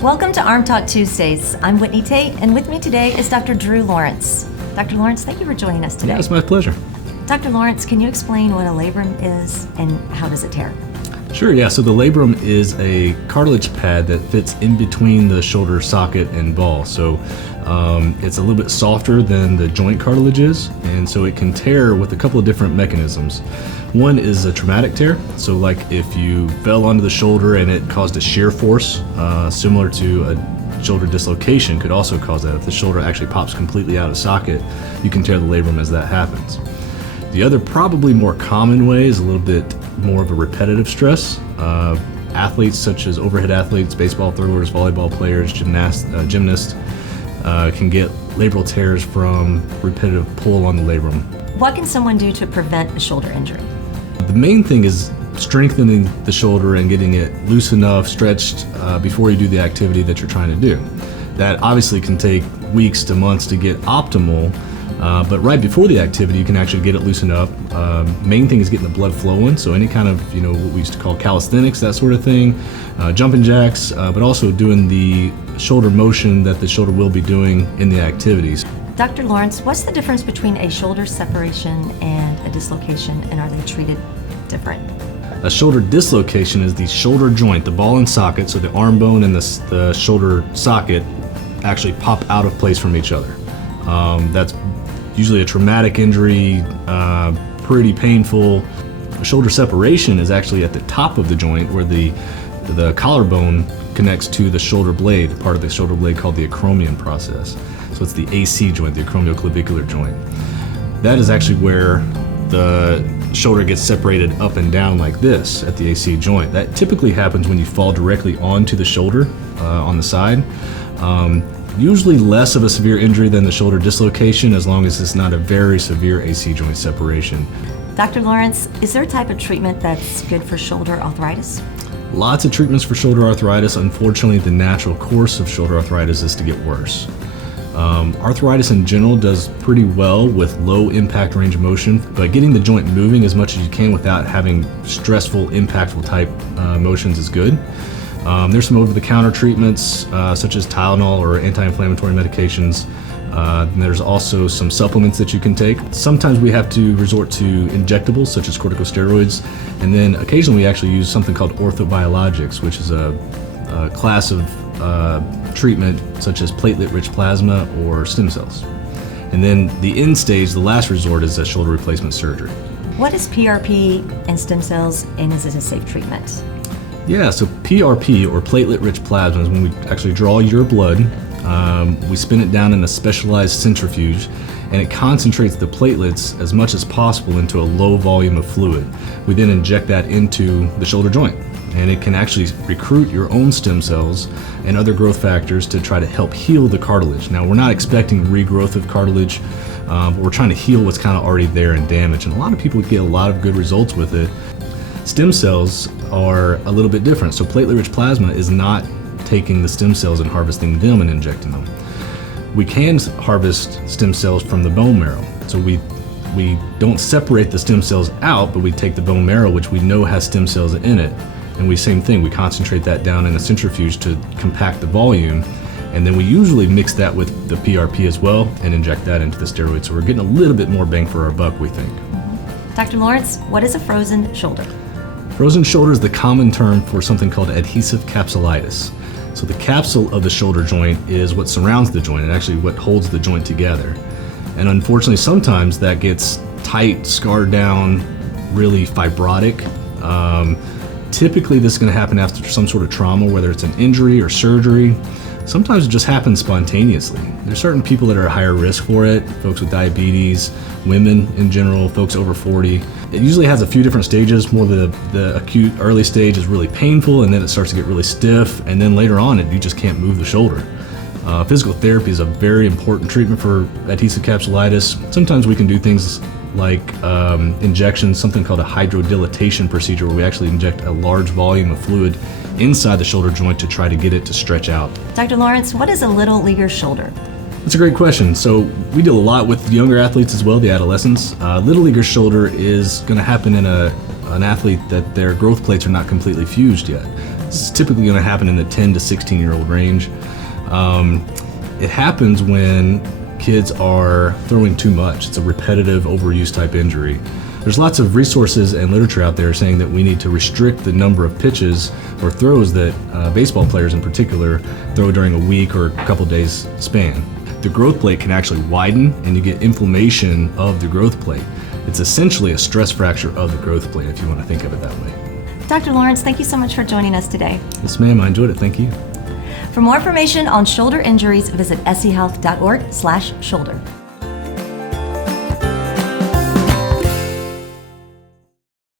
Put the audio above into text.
Welcome to Arm Talk Tuesdays. I'm Whitney Tate, and with me today is Dr. Drew Lawrence. Dr. Lawrence, thank you for joining us today. Yeah, it's my pleasure. Dr. Lawrence, can you explain what a labrum is and how does it tear? Sure, yeah. So the labrum is a cartilage pad that fits in between the shoulder socket and ball. So it's a little bit softer than the joint cartilage is, and so it can tear with a couple of different mechanisms. One is a traumatic tear. So like if you fell onto the shoulder and it caused a shear force, similar to a shoulder dislocation could also cause that. If the shoulder actually pops completely out of socket, you can tear the labrum as that happens. The other, probably more common way, is a little bit more of a repetitive stress. Athletes such as overhead athletes, baseball throwers, volleyball players, gymnasts can get labral tears from repetitive pull on the labrum. What can someone do to prevent a shoulder injury? The main thing is strengthening the shoulder and getting it loose enough, stretched before you do the activity that you're trying to do. That obviously can take weeks to months to get optimal, but right before the activity you can actually get it loosened up. Main thing is getting the blood flowing, so any kind of, what we used to call calisthenics, that sort of thing, jumping jacks, but also doing the shoulder motion that the shoulder will be doing in the activities. Dr. Lawrence, what's the difference between a shoulder separation and a dislocation, and are they treated different? A shoulder dislocation is the shoulder joint, the ball and socket, so the arm bone and the shoulder socket actually pop out of place from each other. That's usually a traumatic injury, pretty painful. A shoulder separation is actually at the top of the joint where the collarbone connects to the shoulder blade, part of the shoulder blade called the acromion process. So it's the AC joint, the acromioclavicular joint. That is actually where the shoulder gets separated up and down like this at the AC joint. That typically happens when you fall directly onto the shoulder on the side. Usually less of a severe injury than the shoulder dislocation, as long as it's not a very severe AC joint separation. Dr. Lawrence, is there a type of treatment that's good for shoulder arthritis? Lots of treatments for shoulder arthritis. Unfortunately, the natural course of shoulder arthritis is to get worse. Arthritis in general does pretty well with low impact range of motion, but getting the joint moving as much as you can without having stressful, impactful type motions is good. There's some over-the-counter treatments such as Tylenol or anti-inflammatory medications. And there's also some supplements that you can take. Sometimes we have to resort to injectables such as corticosteroids, and then occasionally we actually use something called orthobiologics, which is a class of treatment such as platelet-rich plasma or stem cells. And then the end stage, the last resort, is a shoulder replacement surgery. What is PRP and stem cells, and is it a safe treatment? Yeah, so PRP, or platelet-rich plasma, is when we actually draw your blood. We spin it down in a specialized centrifuge, and it concentrates the platelets as much as possible into a low volume of fluid. We then inject that into the shoulder joint, and it can actually recruit your own stem cells and other growth factors to try to help heal the cartilage. Now, we're not expecting regrowth of cartilage, but we're trying to heal what's kind of already there and damaged, and a lot of people get a lot of good results with it. Stem cells are a little bit different. So platelet-rich plasma is not taking the stem cells and harvesting them and injecting them. We can harvest stem cells from the bone marrow. So we don't separate the stem cells out, but we take the bone marrow, which we know has stem cells in it, and same thing, we concentrate that down in a centrifuge to compact the volume, and then we usually mix that with the PRP as well and inject that into the steroid. So we're getting a little bit more bang for our buck, we think. Dr. Lawrence, what is a frozen shoulder? Frozen shoulder is the common term for something called adhesive capsulitis. So the capsule of the shoulder joint is what surrounds the joint and actually what holds the joint together. And unfortunately, sometimes that gets tight, scarred down, really fibrotic. Typically, this is going to happen after some sort of trauma, whether it's an injury or surgery. Sometimes it just happens spontaneously. There's certain people that are at higher risk for it, folks with diabetes, women in general, folks over 40. It usually has a few different stages. More the acute early stage is really painful, and then it starts to get really stiff, and then later on you just can't move the shoulder. Physical therapy is a very important treatment for adhesive capsulitis. Sometimes we can do things like injections, something called a hydrodilatation procedure, where we actually inject a large volume of fluid inside the shoulder joint to try to get it to stretch out. Dr. Lawrence, what is a little leaguer shoulder? That's a great question. So we deal a lot with younger athletes as well, the adolescents. Little leaguer shoulder is going to happen in an athlete that their growth plates are not completely fused yet. This is typically going to happen in the 10 to 16-year-old range. It happens when kids are throwing too much. It's a repetitive overuse type injury. There's lots of resources and literature out there saying that we need to restrict the number of pitches or throws that baseball players in particular throw during a week or a couple days span. The growth plate can actually widen and you get inflammation of the growth plate. It's essentially a stress fracture of the growth plate if you want to think of it that way. Dr. Lawrence, thank you so much for joining us today. Yes, ma'am. I enjoyed it. Thank you. For more information on shoulder injuries, visit SEHealth.org/shoulder.